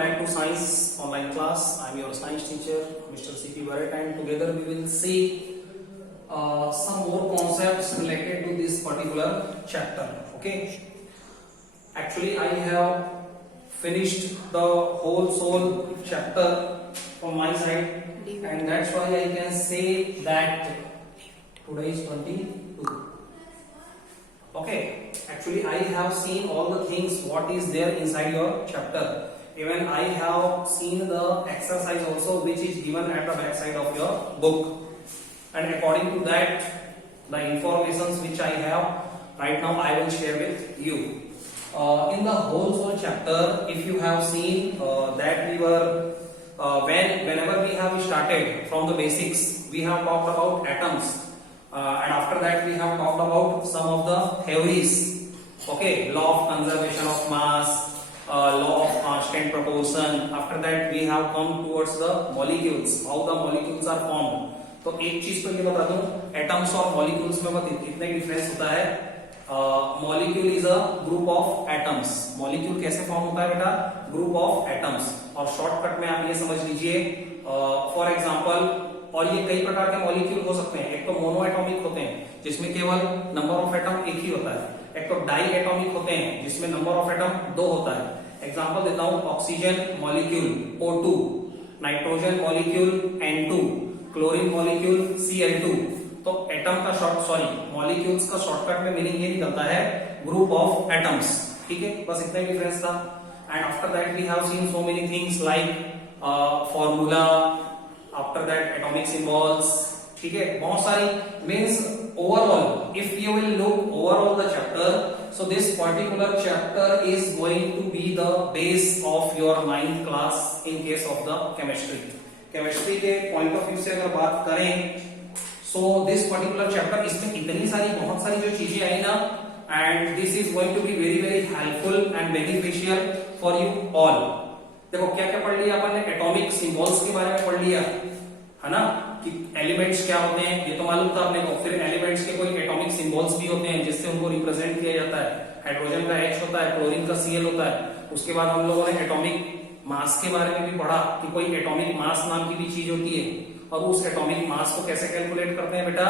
back to science online class. I am your science teacher, Mr. C.P. Barrett, and together we will see some more concepts related to this particular chapter. Okay. Actually, I have finished the whole chapter from my side, and that's why I can say that today is 22. Okay, actually I have seen all the things what is there inside your chapter. Even I have seen the exercise also which is given at the back side of your book, and according to that the informations which I have right now I will share with you. In the whole chapter, if you have seen that we were whenever we have started from the basics, we have talked about atoms. And after that we have talked about some of the theories. Okay, law of conservation of mass, law of constant proportion. After that we have come towards the molecules, how the molecules are formed. तो एक चीज तो ये बता दूं, atoms और molecules में कितने डिफरेंस होता है. Molecule is a group of atoms. Molecule कैसे फॉर्म होता है बेटा? Group of atoms. और शॉर्टकट में आप ये समझ लीजिए, फॉर एग्जांपल, और ये कई प्रकार के मॉलिक्यूल हो सकते हैं. एक तो मोनो एटॉमिक होते हैं जिसमें केवल नंबर ऑफ एटम एक ही होता है. एक तो डाई एटॉमिक होते हैं जिसमें नंबर ऑफ एटम 2 होता है. एग्जांपल देता हूं, oxygen molecule O2, nitrogen molecule N2, chlorine molecule Cl2. तो एटम का मॉलिक्यूल्स का शॉर्टकट में मीनिंग ये निकलता है ग्रुप ऑफ एटम्स. ठीक है, बस इतना ही डिफरेंस था. And after that we have seen so many things like formula, after that atomic symbols. ठीक है, बहुत सारी means overall if you will look overall the chapter, so this particular chapter is going to be the base of your 9th class in case of the chemistry. Chemistry के point of view से अगर बात करें, सो this particular chapter, इसमें इतनी सारी बहुत सारी जो चीजें आई ना, and this is going to be very very helpful and beneficial for you all. देखो क्या क्या पढ़ लिया अपन ने. एटॉमिक सिंबल्स के बारे में पढ़ लिया है ना, कि एलिमेंट्स क्या होते हैं, ये तो मालूम था अपने को. फिर एलिमेंट्स के कोई एटॉमिक सिंबल्स भी होते हैं जिससे उनको रिप्रेजेंट किया जाता है. हाइड्रोजन का H होता है, क्लोरीन का Cl होता है. उसके बाद हम लोगों ने एटॉमिक मास के बारे में भी पढ़ा कि कोई एटॉमिक मास नाम की भी चीज होती है, और उस एटॉमिक मास को कैसे कैलकुलेट करते हैं बेटा?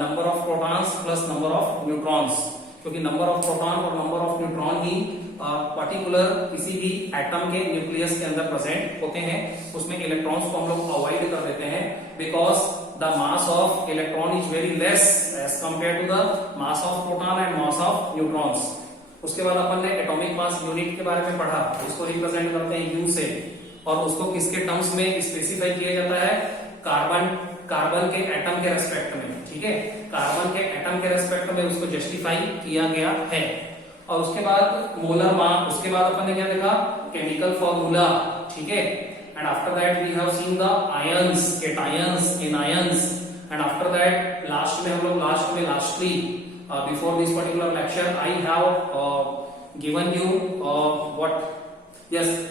Number of protons plus number of neutrons. क्योंकि नंबर ऑफ प्रोटॉन और number of neutron he particular किसी भी एटम के न्यूक्लियस के अंदर प्रेजेंट होते हैं. उसमें इलेक्ट्रॉन्स को हम लोग अवॉइड कर देते हैं because the mass of electron is very less as compare to the mass of proton and mass of neutrons. उसके बाद अपन ने एटॉमिक मास यूनिट के बारे में पढ़ा. उसको रिप्रेजेंट करते हैं U से, और उसको किसके टर्म्स में स्पेसिफाई किया जाता है? कार्बन के एटम के रेस्पेक्ट में. ठीक है, कार्बन के एटम के रेस्पेक्ट में उसको जस्टिफाई किया गया है. और उसके बाद मोलर मास. उसके बाद अपन ने क्या देखा? Chemical formula. ठीक है, and after that we have seen the ions, cations, anions. And after that last में हम लोग lastly before this particular lecture I have given you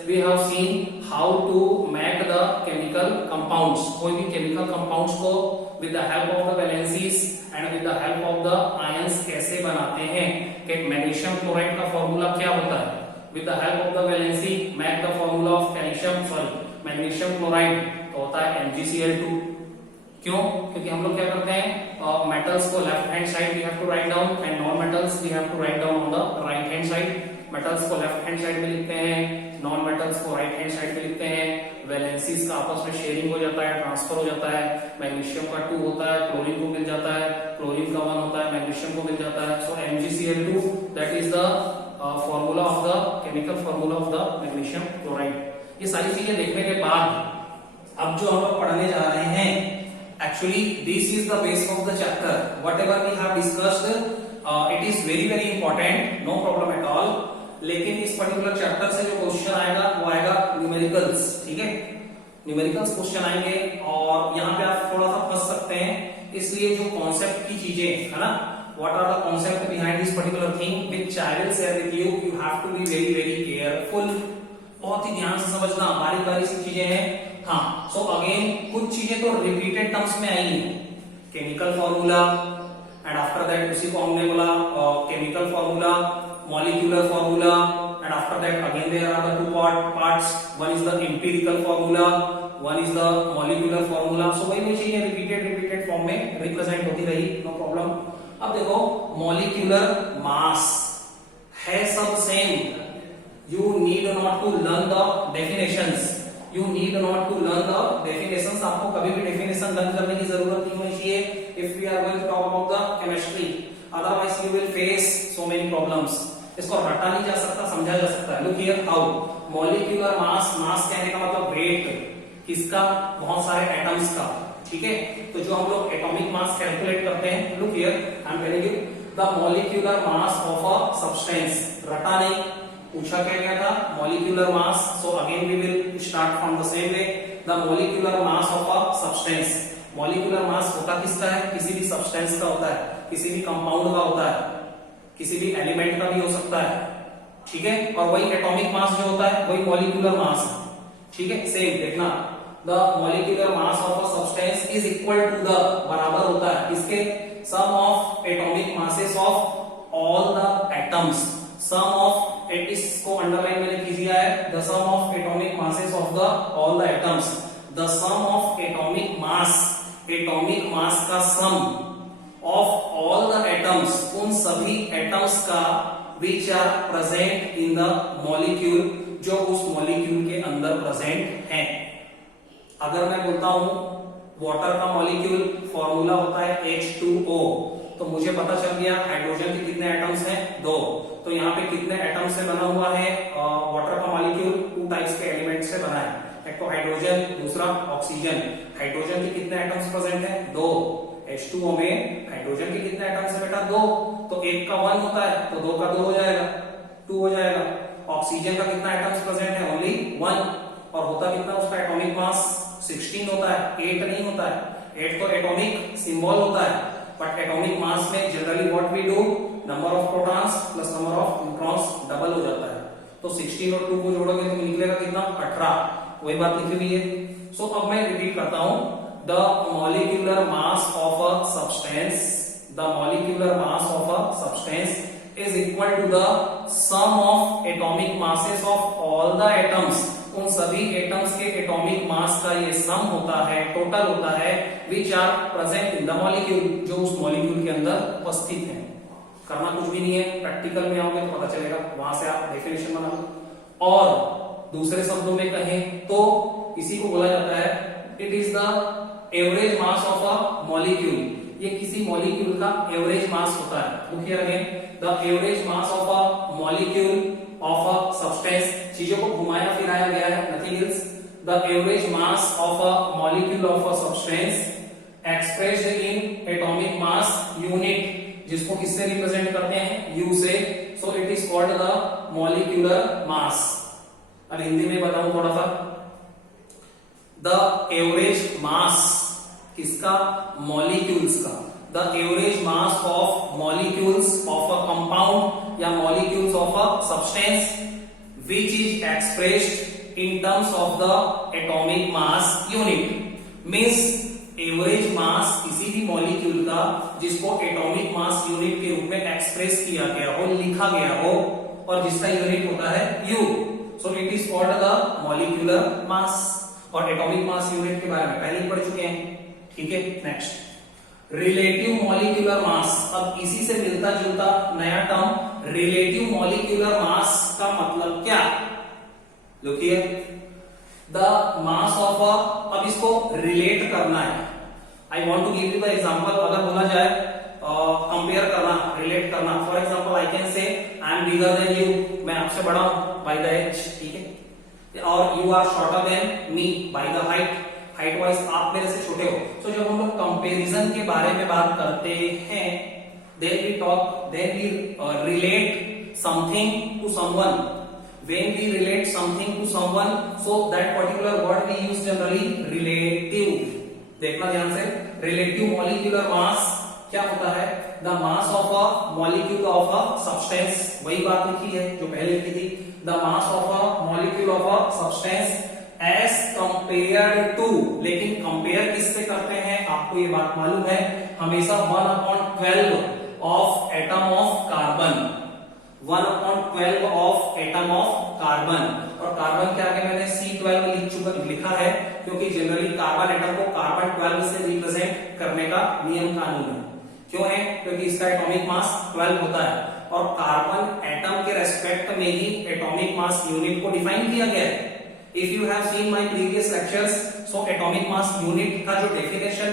we have seen how to make the chemical compounds. कोई भी chemical compounds को with the help of the valencies and with the help of the ions कैसे बनाते हैं. कि magnesium chloride का formula क्या होता है? with the help of the valency make the formula of magnesium chloride तो होता है MgCl2. क्यों? क्योंकि हम लोग क्या करते हैं, मेटल्स को left hand side we have to write down and non metals we have to write down on the right hand side. Metals को लेफ्ट हैंड साइड में लिखते हैं, नॉन मेटल्स को राइट हैंड साइड में लिखते हैं. Valencies का आपस में शेयरिंग हो जाता है, ट्रांसफर हो जाता है. मैग्नीशियम का 2 होता है, क्लोरीन को मिल जाता है. क्लोरीन का 1 होता है, मैग्नीशियम को मिल जाता है. सो MgCl2 that is the formula of the chemical formula of the magnesium chloride. ये सारी चीजें देखने के बाद अब जो हम लोग पढ़ने जा रहे हैं, actually this is the base of the chapter. Whatever we have discussed it is very very important, no problem at all. लेकिन इस पर्टिकुलर चैप्टर से जो क्वेश्चन आएगा वो आएगा न्यूमेरिकल्स. ठीक है, न्यूमेरिकल्स क्वेश्चन आएंगे और यहाँ पे आप थोड़ा सा फंस सकते हैं. इसलिए जो कॉन्सेप्ट की चीजें है ना, what are the concept behind this particular thing which I will share with you, you have to be very very careful. बहुत ही ध्यान से समझना, बारी बारी से चीजें हैं. हाँ, सो अगेन कुछ चीजें तो रिपीटेड टर्म्स में आई हैं. Chemical formula and after that उसी को हमने बोला chemical formula, molecular formula and after that again there are the two parts. One is the empirical formula, one is the molecular formula. So वही चीजें repeated form में represent होती रही, no problem. अब देखो molecular mass है सब same. You need not to learn the definitions. You need not to learn the definitions. आपको कभी भी definition learn करने की जरूरत नहीं होनी चाहिए. If we are going to talk about the chemistry, otherwise you will face so many problems. इसको रटा नहीं जा सकता, समझा जा सकता है. Look here how molecular mass, mass कहने का मतलब weight, किसका? बहुत सारे एटम्स का. ठीक है, तो जो हम लोग एटॉमिक मास कैलकुलेट करते हैं, look here I am telling you the molecular mass of a substance. रटा नहीं, पूछा क्या गया था? molecular mass. So again we will start from the same way. The molecular mass of a substance. molecular mass होता किसका है? किसी भी substance का होता है, किसी भी कंपाउंड का होता है, किसी भी एलिमेंट का भी हो सकता है. ठीक है, और वही एटॉमिक मास जो होता है वही मॉलिक्यूलर मास है. ठीक है, सेम देखना. The molecular mass of a substance is equal to the, बराबर होता है इसके, sum of atomic masses of all the atoms. Sum of, इसको अंडरलाइन मैंने की दिया है, the sum of atomic masses of the all the atoms. The sum of atomic mass, atomic mass का sum of all the atoms, उन सभी atoms का, which are present in the molecule, जो उस मॉलिक्यूल के अंदर प्रेजेंट हैं. अगर मैं बोलता हूं वाटर का मॉलिक्यूल फॉर्मूला होता है H2O, तो मुझे पता चल गया हाइड्रोजन के कितने एटम्स हैं? 2. तो यहाँ पे कितने एटम्स से बना हुआ है वाटर का मॉलिक्यूल? 2 टाइप्स के एलिमेंट से बना है, एक तो हाइड्रोजन, दूसरा ऑक्सीजन. हाइड्रोजन के कितने एटम्स प्रेजेंट हैं? 2. H2O में हाइड्रोजन के कितने एटम्स है बेटा? 2. तो एक का 1 होता है, तो 2 का 2 हो जाएगा, 2 हो जाएगा. ऑक्सीजन का कितना एटम्स प्रेजेंट है? ओनली 1. और होता कितना उसका एटॉमिक मास? 16 होता है, 8 नहीं होता है. 8 तो एटॉमिक सिंबल होता है, बट एटॉमिक मास में generally what we do, number of protons plus number of neutrons double हो जाता है. तो 16 और 2 को जोड़ोगे तो निकलेगा कितना? 18. वही बात लिखी हुई है. सो अब मैं रिपीट करता हूं. The molecular mass of a substance, the molecular mass of a substance is equal to the sum of atomic masses of all the atoms. उन सभी एटम्स के एटॉमिक मास का ये सम होता है, टोटल होता है, which are present in the molecule, जो उस मॉलिक्यूल के अंदर उपस्थित है. करना कुछ भी नहीं है, प्रैक्टिकल में आओगे तो पता चलेगा, वहां से आप डेफिनेशन बना लो. और दूसरे शब्दों में कहें तो इसी को बोला जाता है, it is the average mass of a molecule. ये किसी मॉलिक्यूल का एवरेज मास होता है. Look here again, the average mass of a molecule of a substance. चीजों को घुमाया फिराया गया है, nothing else. The average mass of a molecule of a substance expressed in atomic mass unit, जिसको किससे रिप्रेजेंट करते हैं? U से. So it is called the molecular mass. अब हिंदी में बताऊं थोड़ा सा. द एवरेज मास किसका? मॉलिक्यूल्स का. The average mass of molecules of a compound या molecules of a substance which is expressed in terms of the atomic mass unit. Means average mass किसी भी मॉलिक्यूल का जिसको एटॉमिक मास यूनिट के रूप में एक्सप्रेस किया गया हो, लिखा गया हो, और जिसका यूनिट होता है U. So it is called the molecular मास. और एटॉमिक मास यूनिट के बारे में पहले ही पढ़ चुके हैं. ठीक है, नेक्स्ट रिलेटिव मॉलिक्यूलर मास. अब इसी से मिलता जुलता नया टर्म रिलेटिव मॉलिक्यूलर मास का मतलब क्या? Look here, the mass of a, अब इसको रिलेट करना है. I want to give you the example. अगर बोला जाए कंपेयर करना, रिलेट करना, for example I can say I am bigger than you, मैं आपसे बड़ा हूं बाय द एज. ठीक है, और you are shorter than me by the height. Height wise आप मेरे से छोटे हो. तो जब हम लोग कंपैरिजन के बारे में बात करते हैं, then we talk, then we relate something to someone. When we relate something to someone, so that particular word we use generally relative. देखना ध्यान से. रिलेटिव मॉलिक्यूलर मास क्या होता है? The mass of a molecule of a substance. वही बात लिखी है जो पहले लिखी थी. The mass of a molecule of a substance as compared to. लेकिन कंपेयर किससे करते हैं? आपको ये बात मालूम है, हमेशा 1/12 of atom of carbon. 1/12 of atom of carbon. और कार्बन के आगे मैंने C12 लिखा है क्योंकि जनरली कार्बन एटम को कार्बन 12 से रिप्रेजेंट करने का नियम कानून है। क्यों है? क्योंकि इसका एटॉमिक मास 12 होता है और कार्बन एटम के रेस्पेक्ट में ही एटॉमिक मास यूनिट को डिफाइन किया गया है। If you have seen my previous lectures, so atomic mass unit का जो डेफिनेशन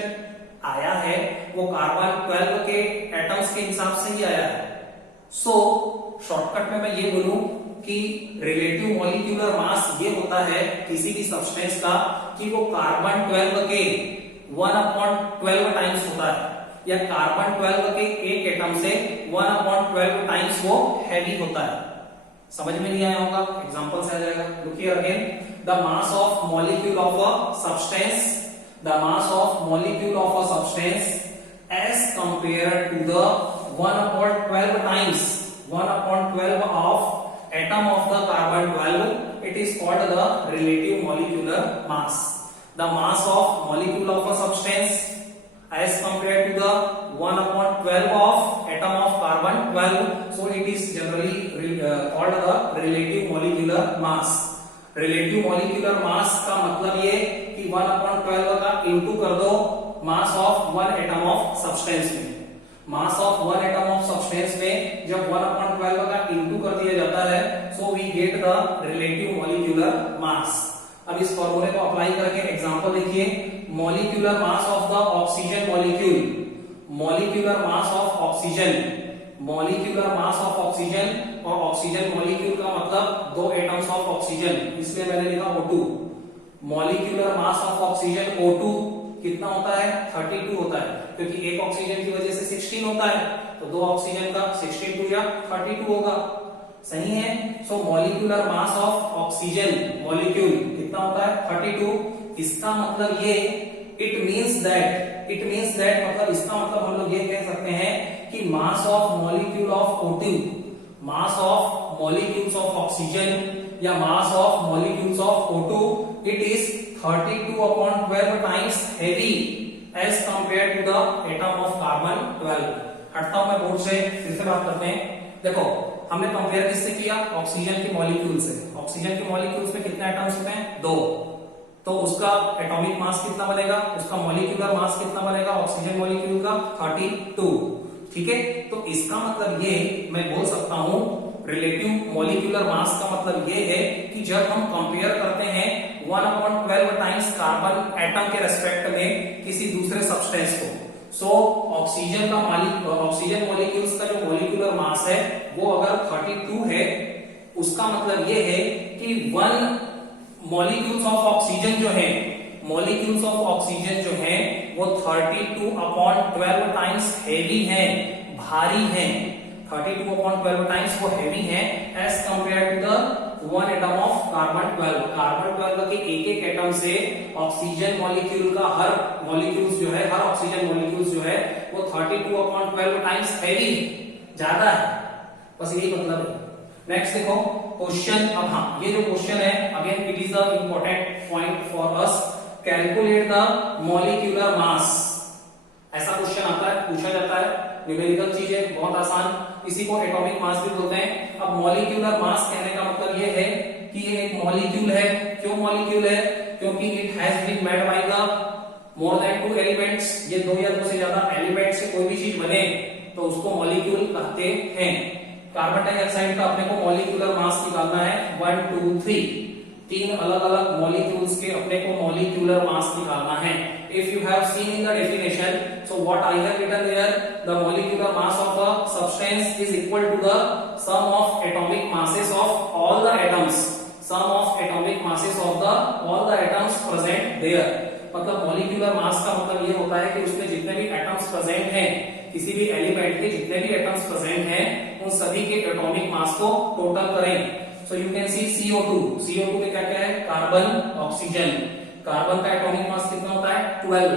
आया है वो कार्बन 12 के एटम्स के हिसाब से ही आया है। सो शॉर्टकट में मैं ये बोलूं कि रिलेटिव मॉलिक्यूलर मास ये होता है किसी भी सब्सटेंस का कि वो कार्बन 12 के 1/12 टाइम्स होता है, या कार्बन 12 के एक एटम से 1/12 टाइम्स वो हैवी होता है। समझ में नहीं आया होगा? एग्जांपल से आ जाएगा। Look here again, the mass of molecule of a substance, the mass of molecule of a substance as compared to the 1/12 times 1/12 of atom of the carbon 12, it is called the relative molecular mass. The mass of molecule of a substance as compared to the 1/12 of atom of carbon 12, so it is generally called the relative molecular mass. Relative molecular mass का मतलब ये कि 1/12 का into कर दो mass of one atom of substance में। Mass of one atom of substance में जब 1/12 का इंटू कर दिया जाता है, so we get the relative molecular mass. अब इस फॉर्मूले को अप्लाई करके एग्जांपल देखिए। Molecular mass of the oxygen molecule, molecular mass of oxygen, molecular mass of oxygen, और ऑक्सीजन मॉलिक्यूल का मतलब दो एटम्स ऑफ ऑक्सीजन, इसलिए मैंने लिखा O2। Molecular mass of oxygen O2 कितना होता है? 32 होता है, क्योंकि एक ऑक्सीजन की वजह से 16 होता है, तो दो ऑक्सीजन का 16 या 32 होगा। सही है? So molecular mass of oxygen molecule कितना होता है? 32। इसका मतलब ये इट मींस दैट मतलब इसका मतलब हम लोग ये कह सकते हैं कि mass of molecule of O2, mass of molecules of oxygen या mass of molecules of O2, it is 32/12 times heavy as compare to the atom of carbon 12। हटता हूं मैं बोर्ड से, फिर से बात करते हैं। देखो, हमने कंपेयर किससे किया? ऑक्सीजन के मॉलिक्यूल से। ऑक्सीजन के मॉलिक्यूल्स में कितने एटम्स होते हैं? 2। तो उसका एटॉमिक मास कितना बनेगा? उसका मॉलिक्यूलर मास कितना बनेगा ऑक्सीजन मॉलिक्यूल का? 32। ठीक है, तो इसका मतलब ये मैं बोल सकता हूं रिलेटिव मॉलिक्यूलर मास का मतलब ये है कि जब हम कंपेयर करते हैं 1/12 टाइम्स कार्बन एटम के रेस्पेक्ट में किसी दूसरे सब्सटेंस को, सो ऑक्सीजन का ऑक्सीजन मॉलिक्यूल्स का जो मॉलिक्यूलर मास है वो अगर 32 है, उसका मतलब ये है कि 1 मॉलिक्यूल्स ऑफ ऑक्सीजन जो है, मॉलिक्यूल्स ऑफ ऑक्सीजन जो है वो 32/12 टाइम्स हेवी है, भारी है। 32/12 टाइम्स वो हेवी है as compare to the 1 atom of carbon 12। Carbon 12 के एक एटम से ऑक्सीजन मॉलिक्यूल का हर मॉलिक्यूल्स जो है, हर ऑक्सीजन मॉलिक्यूल्स जो है वो 32/12 टाइम्स हेवी, ज्यादा है। बस यही मतलब है। नेक्स्ट देखो क्वेश्चन। अब हाँ, ये जो क्वेश्चन है again it is the important point for us. Calculate the molecular मास। ऐसा क्वेश्चन आता है, पूछा जाता है। न्यूमेरिकल चीज है, बहुत आसान। इसी को एटॉमिक मास भी बोलते हैं। अब मॉलिक्यूलर मास कहने का मतलब ये है कि ये एक मॉलिक्यूल है। क्यों मॉलिक्यूल है? क्योंकि it has been made by the more than 2 elements. ये 2 या 2 से ज्यादा एलिमेंट से कोई भी चीज बने तो उसको मॉलिक्यूल कहते हैं। कार्बन डाइऑक्साइड का अपने को मॉलिक्यूलर मास निकालना है 1 2 3। 3 अलग अलग मॉलिक्यूल्स के अपने को मॉलिक्यूलर मास निकालना है। If you have seen in the definition, so what I have written there, the molecular mass of a substance is equal to the sum of atomic masses of all the atoms. Sum of atomic masses of the all the atoms present there. मतलब molecular mass का मतलब ये होता है कि उसमें जितने भी एटम्स प्रेजेंट हैं, किसी भी एलिमेंट के जितने भी एटम्स प्रेजेंट हैं, उन सभी के एटॉमिक मास को टोटल करें। So you can see CO2. CO2 में क्या क्या है? Carbon, oxygen. कार्बन का एटॉमिक मास कितना होता है? 12।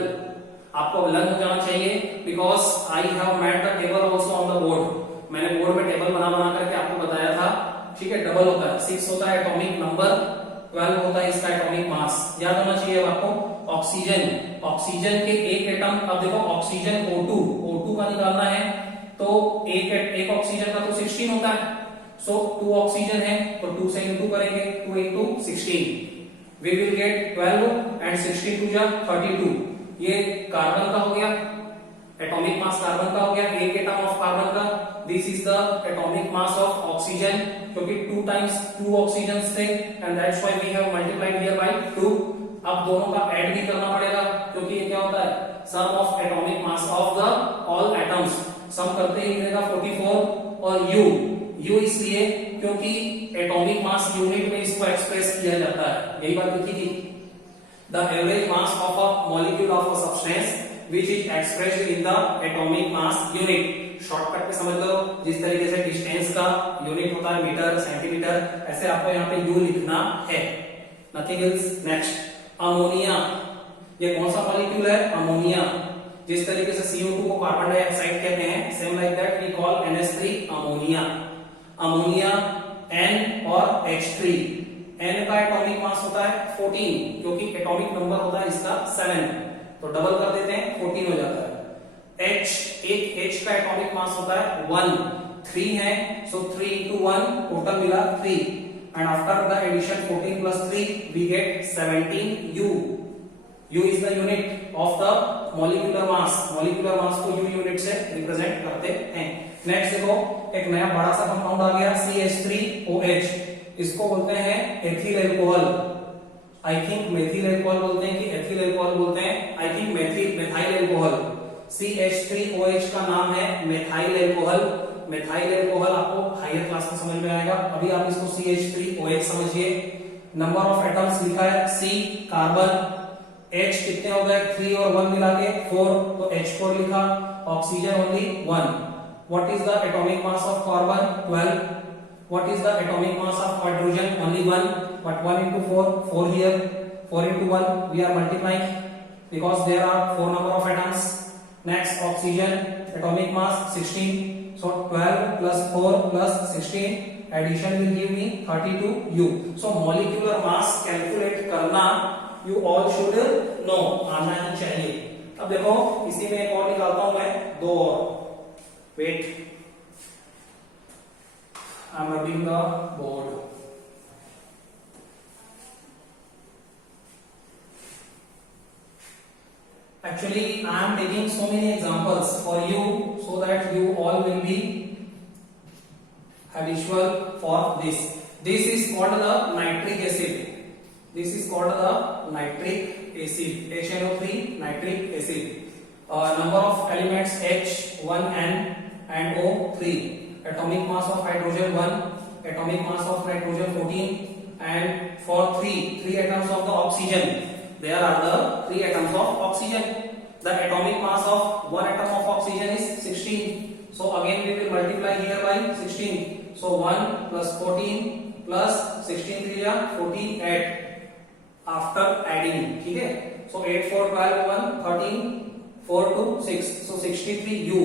आपको लर्न हो जाना चाहिए because I have made the table also on the board. मैंने बोर्ड में टेबल बना करके आपको बताया था। ठीक है, डबल होता है, 6 होता है एटॉमिक नंबर, 12 होता है इसका एटॉमिक मास। याद होना चाहिए आपको। ऑक्सीजन, ऑक्सीजन के एक एटम, अब देखो ऑक्सीजन O2 का निकालना है तो एक ऑक्सीजन का तो 16 होता है, सो 2 ऑक्सीजन है तो 2 से इंटू करेंगे, 2 into 16 we will get 12 and 16 टू जा 32। ये कार्बन का हो गया, एटॉमिक मास कार्बन का हो गया, एक एटम ऑफ कार्बन का। This is the atomic mass of oxygen, क्योंकि 2 टाइम्स 2 ऑक्सीजंस थे and that's why we have multiplied here by 2। अब दोनों का ऐड भी करना पड़ेगा, क्योंकि ये क्या होता है, sum of atomic mass of the all atoms. Sum करते ही मिलेगा 44 और यू इसलिए क्योंकि एटॉमिक मास यूनिट में इसको एक्सप्रेस किया जाता है, यही बात लिखी थी। The average mass of a molecule of a substance which is expressed in the atomic mass unit। Shortcut पे समझ लो, जिस तरीके से डिस्टेंस का यूनिट होता है मीटर सेंटीमीटर, ऐसे आपको यहाँ पे यू लिखना है, नथिंग एल्स। नेक्स्ट अमोनिया, ये कौन सा मॉलिक्यूल है, अमोनिया। जिस तरीके से CO2 को कार्बन डाइऑक्साइड कहते हैं, same like that we call NH3 ammonia. Ammonia N और H3, N का एटॉमिक मास होता है 14, क्योंकि एटॉमिक नंबर होता है इसका 7, तो डबल कर देते हैं 14 हो जाता है। एक H का एटॉमिक मास होता है 1, 3 है, सो 3 into 1 टोटल मिला 3 and after the addition 14 plus 3 we get 17 U। U is the unit of the molecular mass। molecular mass को U यूनिट से रिप्रेजेंट करते हैं। नेक्स्ट देखो, एक नया बड़ा सा कंपाउंड आ गया CH3OH, इसको बोलते हैं ethyl alcohol. I think methyl alcohol बोलते हैं कि एथिल अल्कोहल बोलते हैं, I think methyl alcohol. CH3OH का नाम है मेथाइल अल्कोहल। मेथाइल अल्कोहल आपको हायर क्लास में समझ में आएगा, अभी आप इसको CH3OH समझिए। नंबर ऑफ एटम्स लिखा है C कार्बन, H कितने हो गए, 3 और 1 मिला के 4, तो H4 लिखा। Oxygen only 1। What is the atomic mass of carbon, 12। What is the atomic mass of hydrogen, only 1, but 1 into 4, 4 here, 4 into 1 we are multiplying because there are 4 number of atoms. Next oxygen, atomic mass 16, so 12 plus 4 plus 16 addition will give me 32 U। so molecular mass calculate करना you all should know, आना ही चाहिए। अब देखो इसी में एक और निकालता हूं मैं, दो और, wait, I am rubbing the board। Actually, I am taking so many examples for you so that you all will be habitual for this. This is called the nitric acid. This is called the nitric acid, HNO3 nitric acid. Number of elements H, 1N and O3. Atomic mass of hydrogen 1, atomic mass of nitrogen 14, and for 3 atoms of the oxygen. There are the 3 atoms of oxygen. The atomic mass of 1 atom of oxygen is 16. So again we will multiply here by 16. So 1 plus 14 plus 16 3 are 14 8 after adding. ठीक है? So 8 4 12 1 13 4 2 6. So 63 U.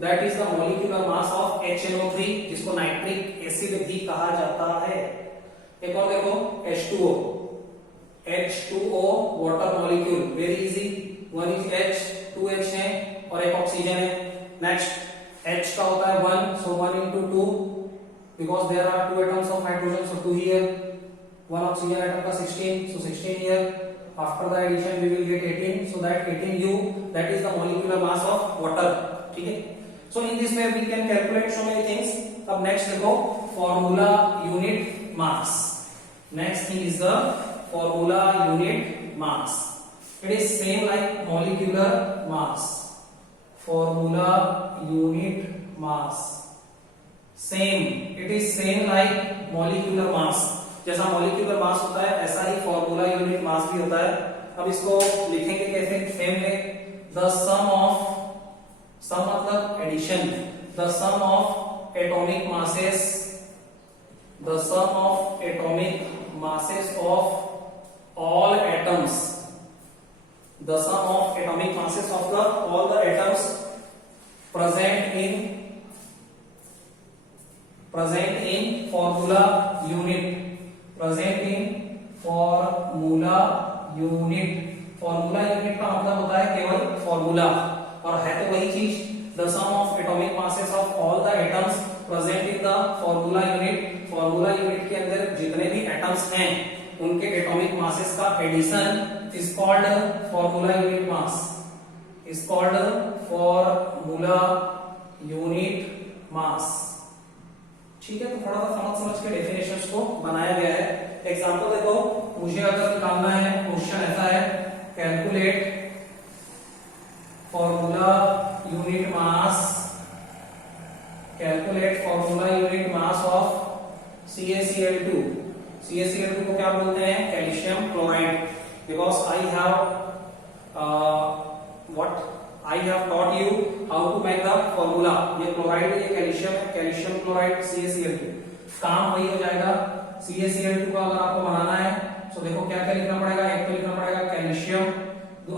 That is the molecular mass of HNO3, जिसको nitric acid भी कहा जाता है। एक और देखो H2O। H2O water molecule, very easy, 1 is H, 2H है और एक ऑक्सीजन है। नेक्स्ट H का होता है 1, so 1 into 2 because there are 2 atoms of hydrogen, so 2 here, 1 oxygen atom का 16, so 16 here, after the addition we will get 18, so that 18U, that is the molecular mass of water। ठीक है, so in this way we can calculate so many things। अब next देखो formula unit mass। next thing is the formula unit mass। it is same like molecular mass। formula unit mass same, it is same like molecular mass। जैसा molecular mass होता है ऐसा ही formula unit mass भी होता है। अब इसको लिखेंगे कैसे, सेम है, the sum of, sum मतलब addition, the sum of atomic masses, the sum of atomic masses of all atoms, the sum of atomic masses of the all the atoms present in formula unit, present in formula unit। formula unit का मतलब होता है केवल formula, और है तो वही चीज, the sum of atomic masses of all the atoms present in the formula unit. Formula unit के अंदर जितने भी एटम्स हैं उनके एटॉमिक मासेस का addition is called formula unit mass, is called formula unit mass. ठीक है, तो थोड़ा सा समझ समझ के डेफिनेशंस को बनाया गया है। एग्जांपल देखो, मुझे अगर निकालना है, क्वेश्चन ऐसा है, calculate formula unit mass, calculate formula unit mass of CaCl2। CaCl2 को क्या बोलते हैं? Calcium chloride. Because I have taught you how to make the formula। ये क्लोराइड, ये कैल्शियम है, कैल्शियम क्लोराइड CaCl2। काम वही हो जाएगा। CaCl2 का अगर आपको बनाना है तो देखो क्या क्या लिखना पड़ेगा। एक तो लिखना पड़ेगा कैल्शियम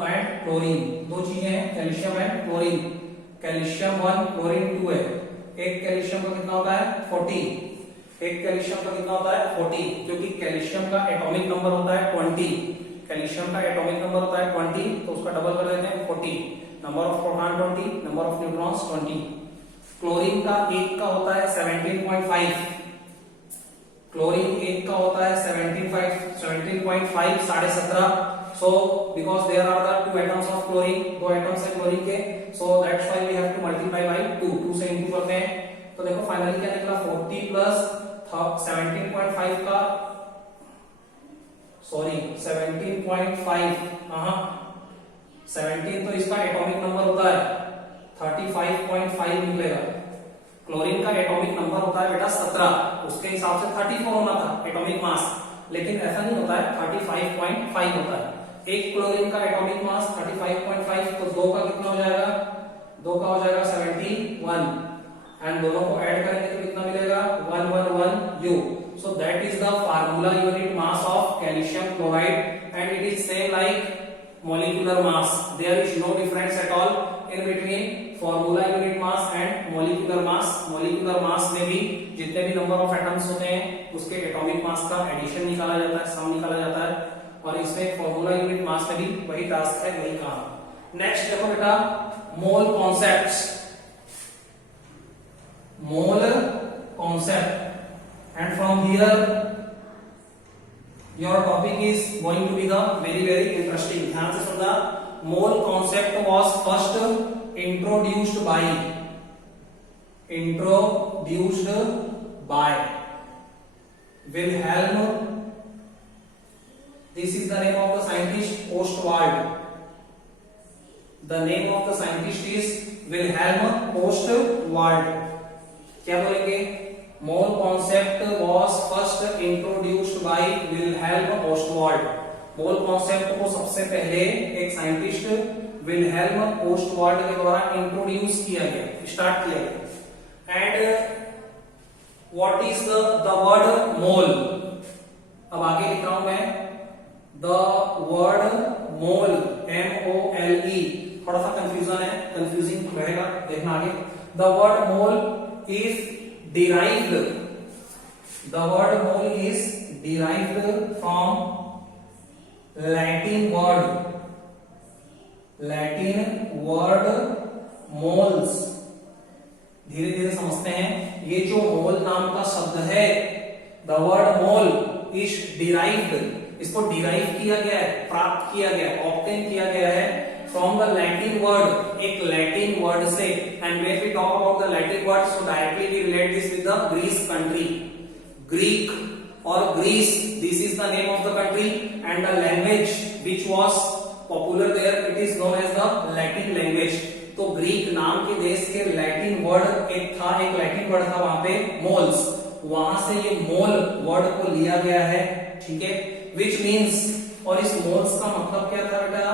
एंड क्लोरीन, दो चीजें हैं, calcium and chlorine. Calcium 1, chlorine 2 है। एक कैल्शियम का कितना होता है? 40। एक कैल्शियम का कितना होता है? 40, क्योंकि कैल्शियम का एटॉमिक नंबर होता है 20। कैल्शियम का एटॉमिक नंबर होता है 20, तो उसका डबल कर देते हैं 40। Number of proton 20, number of neutrons 20। Chlorine का एक का होता है 17.5। क्लोरीन एक का होता है 17.5, 17.5। So because there are the two atoms of chlorine, दो एटम्स है क्लोरीन के, so that's why we have to multiply by 2, 2 से इंटू करते हैं। तो देखो फाइनली क्या निकला, 40 प्लस 17.5 का, सॉरी 17.5, हाँ 17 तो इसका एटॉमिक नंबर होता है 35.5 निकलेगा। क्लोरीन का एटॉमिक नंबर होता है बेटा 17, उसके हिसाब से 34 होना था एटॉमिक मास, लेकिन ऐसा नहीं होता है, 35.5 होता है। एक क्लोरीन का एटॉमिक मास 35.5, तो दो का कितना हो जाएगा? दो का हो जाएगा 71, एंड दोनों को ऐड करेंगे तो कितना मिलेगा? 111 U। So that is the formula unit mass of calcium chloride, and it is same like molecular mass। there is no difference at all in between formula unit mass and molecular mass। molecular mass में भी जितने भी number of atoms होते हैं उसके atomic mass का addition निकाला जाता है, सम निकाला जाता है, और इसमें फॉर्मूला यूनिट मास में भी वही टास्क है, वही काम। नेक्स्ट देखो बेटा, mole concepts. Mole concept, and from here your topic is going to be the very interesting। ध्यान से सुनना। Mole concept was first introduced by Wilhelm, this is the name of the scientist, Ostwald। the name of the scientist is Wilhelm Ostwald। क्या बोलेंगे? Mole concept was first introduced by Wilhelm Ostwald। Mole concept को सबसे पहले एक scientist Wilhelm Ostwald के द्वारा introduce किया गया, स्टार्ट किया गया। And what is the word mole? अब आगे लिख रहा हूं मैं, द वर्ड मोल, MOLE। थोड़ा सा कंफ्यूजन है, कंफ्यूजिंग रहेगा, देखना आगे। The word mole is derived, the word mole is derived from Latin word moles। धीरे धीरे समझते हैं, ये जो मोल नाम का शब्द है, the word mole is derived, इसको डिराइव किया गया है, प्राप्त किया गया, ऑब्टेन किया गया है from the Latin word, एक लैटिन वर्ड से। and when we talk about the Latin word, so directly we relate this with the Greece country, Greek or Greece, this is the name of the country, and the language which was popular there, it is known as the Latin language। तो Greek नाम के देश के Latin word एक Latin word था वहां पे, moles, वहां से ये मोल वर्ड को लिया गया है, ठीक है। which means, और इस मोल्स का मतलब क्या था बेटा?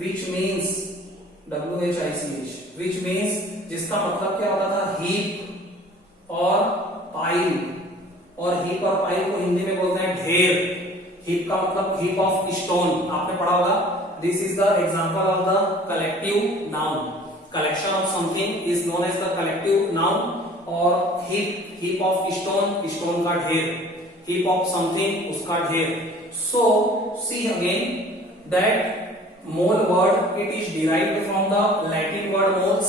which means, WHICH, which means, जिसका मतलब क्या होता था? हीप और पाइल, और हीप और पाइल को हिंदी में बोलते हैं ढेर। हीप का मतलब हीप ऑफ स्टोन, आपने पढ़ा होगा। This is the example of the collective noun. Collection of something is known as the collective noun, और हीप ऑफ स्टोन, स्टोन का ढेर, हीप ऑफ समथिंग, उसका ढेर। So see again that mole word, it is derived from the Latin word moles,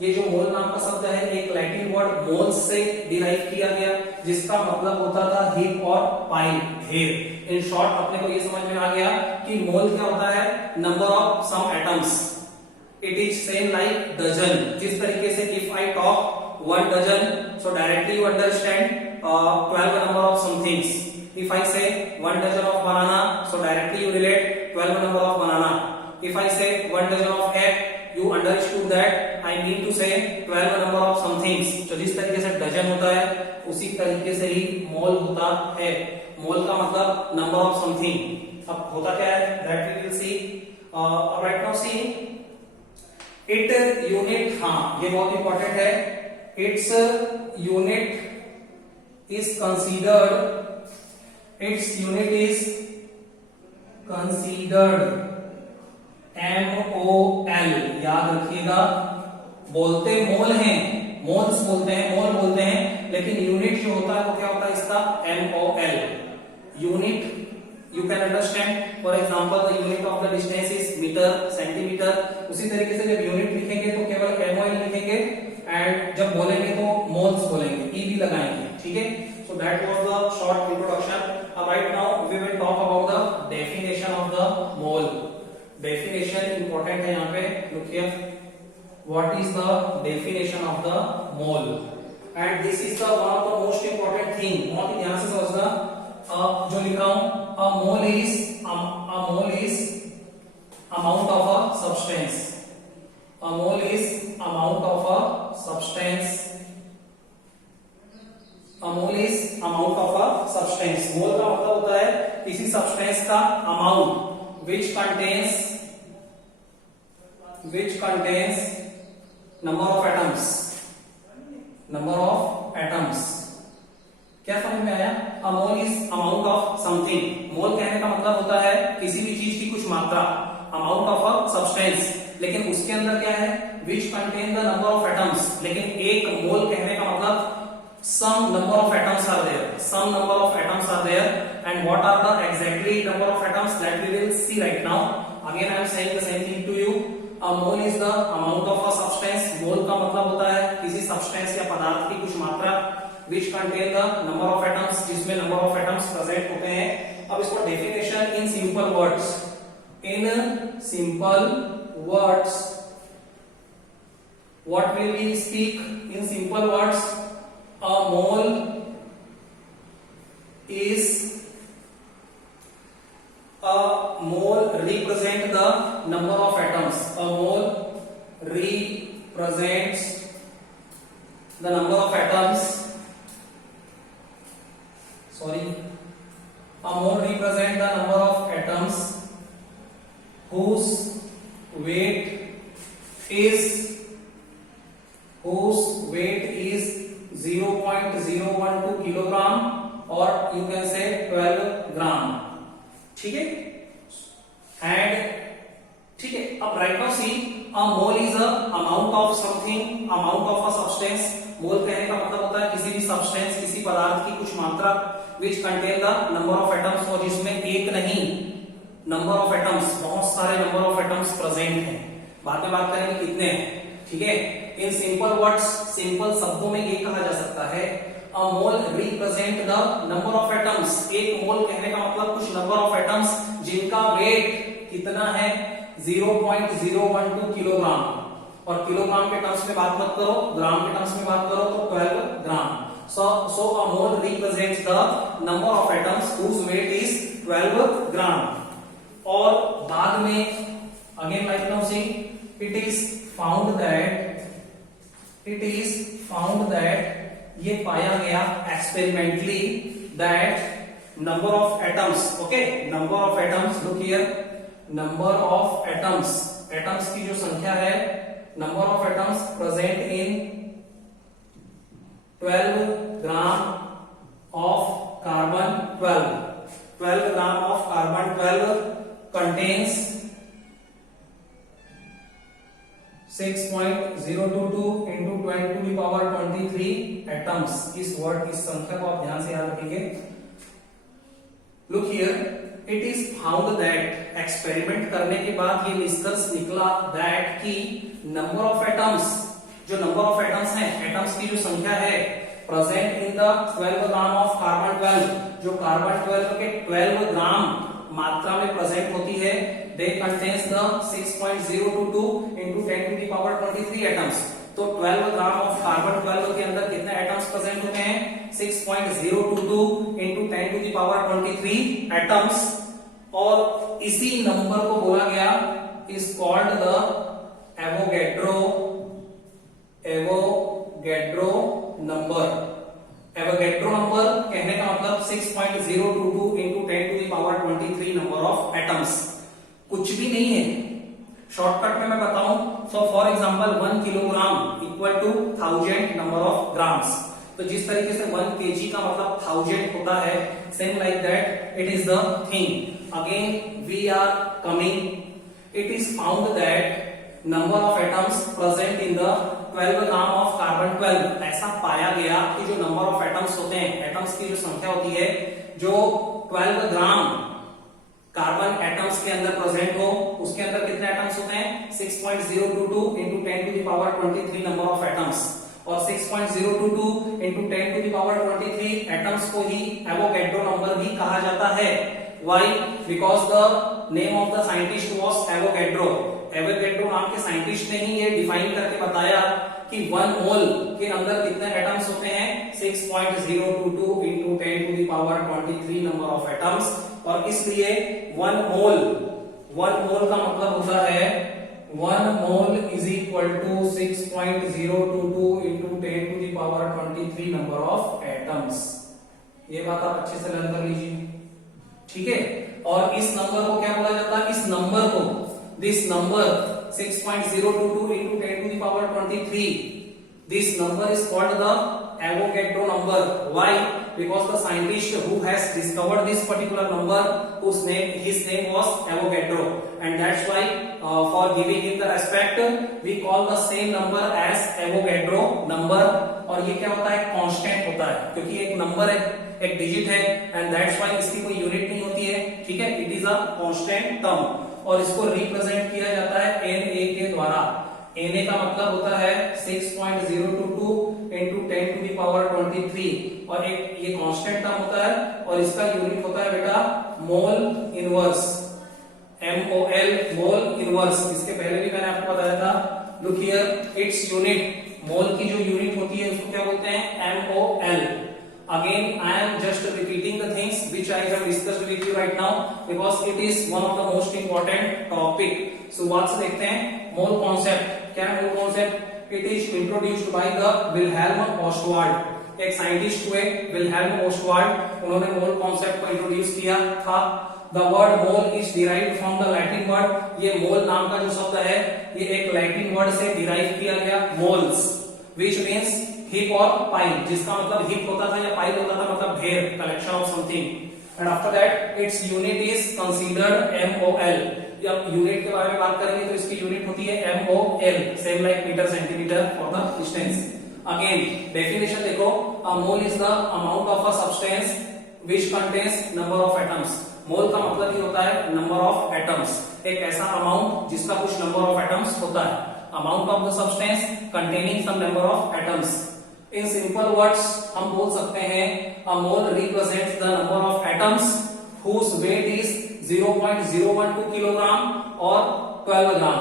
ये जो मोल नाम का शब्द है एक लैटिन वर्ड मोल्स से डिराइव किया गया, जिसका मतलब होता था हीप और पाइल, ढेर। इन शॉर्ट अपने को ये समझ में आ गया कि मोल क्या होता है, number of some atoms. It is same like dozen. जिस तरीके से if I talk 1 dozen, so directly you understand 12 number of some things. If I say 1 dozen of banana, so directly you relate 12 number of banana. If I say 1 dozen of egg, you understood that I mean to say 12 number of some things. तो जिस तरीके से dozen होता है उसी तरीके से ही मोल होता है। मोल का मतलब नंबर ऑफ समथिंग। अब होता क्या है, that we will see. Right now see it unit, हाँ ये बहुत इंपॉर्टेंट है। Its unit is considered, its unit is considered MOL। याद रखिएगा, बोलते मोल हैं, मोल्स बोलते हैं, मोल बोलते हैं, लेकिन यूनिट जो होता है वो क्या होता है इसका, MOL। Unit you can understand, for example the unit of the distance is metre, centimetre. उसी तरीके से जब यूनिट लिखेंगे तो केवल MOL लिखेंगे, एंड जब बोलेंगे तो मोल्स बोलेंगे, ई भी लगाएंगे, ठीक है। So that was the short introduction. Right now we will talk about the definition of the mole. Definition important है यहाँ पे, look here. What is the definition of the mole? And this is the one of the most important thing. बहुत ही ध्यान से समझना। जो लिख रहा हूँ, a mole is amount of a substance. A mole is amount of a substance. A mole is amount of a substance. मोल का मतलब होता है किसी सब्सटेंस का amount which contains number of atoms. Number of atoms. क्या समझ में आया? A mole is amount of something. मोल कहने का मतलब होता है किसी भी चीज की कुछ मात्रा, amount of a substance। लेकिन उसके अंदर क्या है, which contain the number of atoms। लेकिन एक मोल कहने का मतलब some number of atoms are there, some number of atoms are there, and what are the exactly number of atoms that we will see right now. Again I am saying the same thing to you. A mole is the amount of a substance. मोल का मतलब होता है किसी substance या पदार्थ की कुछ मात्रा which contain the number of atoms, जिसमें number of atoms present होते हैं। अब इसको definition in simple words, in simple words, what will we speak in simple words? A mole represent the number of atoms. A mole represents the number of atoms. Sorry. A mole represent the number of atoms whose weight is 0.012 kilogram, और you can say 12 gram, ठीक है। And ठीक है, अब right now see, a mole is a amount of something, amount of a substance. Mole कहने का मतलब होता है किसी भी सब्सटेंस, किसी पदार्थ की कुछ मात्रा which contain the number of atoms, और जिसमें एक नहीं नंबर ऑफ एटम्स, बहुत सारे नंबर ऑफ एटम्स प्रेजेंट हैं। बाद में बात करेंगे कितने हैं, ठीक है। इन सिंपल वर्ड्स, सिंपल शब्दों में ये कहा जा सकता है, a mole represent the number of atoms. एक मोल कहने का मतलब कुछ नंबर ऑफ एटम्स जिनका वेट कितना है, 0.012 किलोग्राम। और किलोग्राम के टर्म्स में बात मत करो, ग्राम के टर्म्स में बात करो तो 12 ग्राम। So a mole represents the number of atoms whose weight is 12 ग्राम। और बाद में again like now see, it is found that ये पाया गया experimentally that number of atoms, okay, number of atoms, look here, number of atoms, atoms की जो संख्या है, number of atoms present in 12 gram of carbon 12 gram of carbon 12 contains 6.022 into 10 to the power 23 atoms। इस संख्या को आप ध्यान से याद रखेंगे। Look here, it is found that experiment करने के बाद ये निष्कर्ष निकला that कि नंबर ऑफ एटम्स जो नंबर ऑफ एटम्स हैं, एटम्स की जो संख्या है present in the 12 gram of carbon 12, जो कार्बन 12 के 12 ग्राम मात्रा में प्रेजेंट होती है, they contains the 6.022 into 10 to the power 23 atoms. तो 12 ग्राम ऑफ कार्बन 12 के अंदर कितने एटम्स प्रेजेंट होते हैं? 6.022 into 10 to the power 23 atoms. और इसी नंबर को बोला गया is called the Avogadro number. Avogadro number कहने का मतलब 6.022 into 10 to the power 23 number of atoms. कुछ भी नहीं है, शॉर्टकट में मैं बताऊं, so for example 1 kilogram equal to 1000 number of grams. तो जिस तरीके से 1 केजी का मतलब 1000 होता है, same like that it is the thing. Again we are coming, it is found that number of atoms present in the 12 gram of carbon 12। ऐसा पाया गया कि जो नंबर ऑफ एटम्स होते हैं, एटम्स की जो संख्या होती है, जो 12 ग्राम कार्बन एटम्स के अंदर प्रेजेंट हो, उसके अंदर कितने एटम्स होते हैं? 6.022 into 10 to the power 23 number of atoms. और 6.022 into 10 to the power 23 atoms को ही एवोगैड्रो नंबर भी कहा जाता है। Why? Because the name of the scientist was Avogadro। Avogadro नाम के साइंटिस्ट ने ही ये डिफाइन करके बताया कि 1 मोल के अंदर कितने एटम्स होते हैं? 6.022 into 10 to the power 23 number of atoms. और इसलिए 1 मोल का मतलब होता है 1 mole is equal to 6.022 into 10 to the power 23 number of atoms. ये बात आप अच्छे से लर्न कर लीजिए, ठीक है। और इस नंबर को क्या बोला जाता है? इस नंबर को, this number 6.022 into 10 to the power 23, this number is called the Avogadro number। Why? Because the scientist who has discovered this particular number, his name was Avogadro, and that's why for giving him the respect, we call the same number as Avogadro number। और ये क्या होता है? Constant होता है, क्योंकि एक number है, एक डिजिट है, एंड दैट्स वाई इसकी कोई यूनिट नहीं होती है, ठीक है। It is a constant term और इसको रिप्रेजेंट किया जाता है Na के द्वारा। Na का मतलब होता है 6.022 into 10 to the power 23, और एक ये कांस्टेंट टर्म होता है और इसका यूनिट होता है बेटा mole inverse, MOL, mole inverse. इसके पहले भी मैंने आपको बताया था। लुक हियर, इट्स यूनिट, मोल की जो यूनिट होती है उसको क्या बोलते हैं? MOL। Again, I am just repeating the things which I have discussed with you right now because it is one of the most important topic. So what देखते हैं? Mole concept. क्या है mole concept? It is introduced by the Wilhelm Ostwald। एक scientist हुए Wilhelm Ostwald, उन्होंने mole concept को introduce किया था। The word mole is derived from the Latin word। ये मोल नाम का जो शब्द है ये एक लैटिन वर्ड से डिराइव किया गया, मोल्स, which means हिप और पाइल, जिसका मतलब हिप होता था या पाइल होता था, मतलब ढेर, collection of something. And after that its unit is considered MOL। जब यूनिट के बारे में बात करेंगे तो इसकी यूनिट होती है MOL, same like metre centimetre for the distance. Again definition देखो, a mole is the amount of a substance which contains number of atoms. Mole का मतलब ही होता है नंबर ऑफ एटम्स, एक ऐसा अमाउंट जिसका कुछ नंबर ऑफ एटम्स होता है। Amount of the substance containing some number of atoms. In simple words हम बोल सकते हैं a mole represents the number of atoms whose weight is 0.012 kilogram और 12 ग्राम।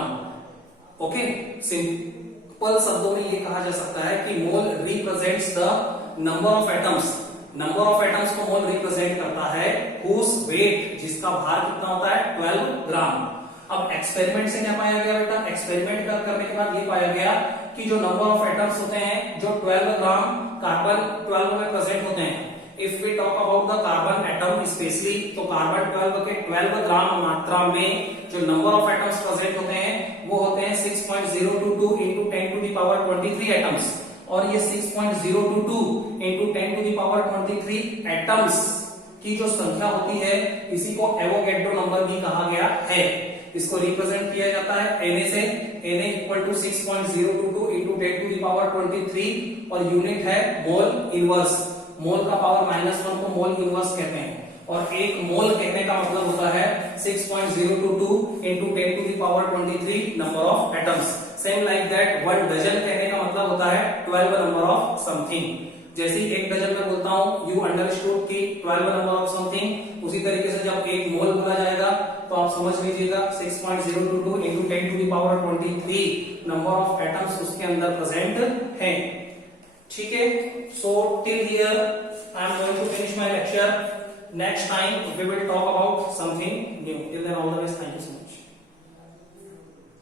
ओके, सिंपल शब्दों में ये कहा जा सकता है कि mole represents the number of atoms. Number of atoms को मोल रिप्रेजेंट करता है whose weight, जिसका भार कितना होता है? 12 ग्राम। अब एक्सपेरिमेंट से क्या पाया गया बेटा? एक्सपेरिमेंट करने के बाद ये पाया गया कि जो नंबर ऑफ एटम्स होते हैं जो 12 ग्राम कार्बन 12 में प्रेजेंट होते हैं, if we talk about the carbon atom specially, तो कार्बन 12 के 12 ग्राम मात्रा में जो नंबर ऑफ एटम्स प्रेजेंट होते हैं वो होते हैं 6.022 into 10 to the power 23 atoms. और ये 6.022 into 10 to the power 23 atoms की जो संख्या होती है इसी को एवोगैड्रो नंबर भी कहा गया है। इसको रिप्रेजेंट किया जाता है Na से, Na equal to 6.022 into 10 to the power 23 और यूनिट है मोल इनवर्स। मोल का पावर -1 को मोल इनवर्स कहते हैं। और एक मोल कहने का मतलब होता है 6.022 into 10 to the power 23 number of atoms. Same like that, one dozen कहने का मतलब होता है 12 number of something. जैसे एक डजन में बोलता हूं you understood कि 12 number of something, उसी तरीके से जब एक मोल बोला जाएगा तो आप समझ लीजिएगा 6.022 into 10 to the power 23 number of atoms उसके अंदर प्रेजेंट हैं. ठीक है, so till here I am going to finish my lecture. Next time we will talk about something new. Till then, all the best. Thank you so much.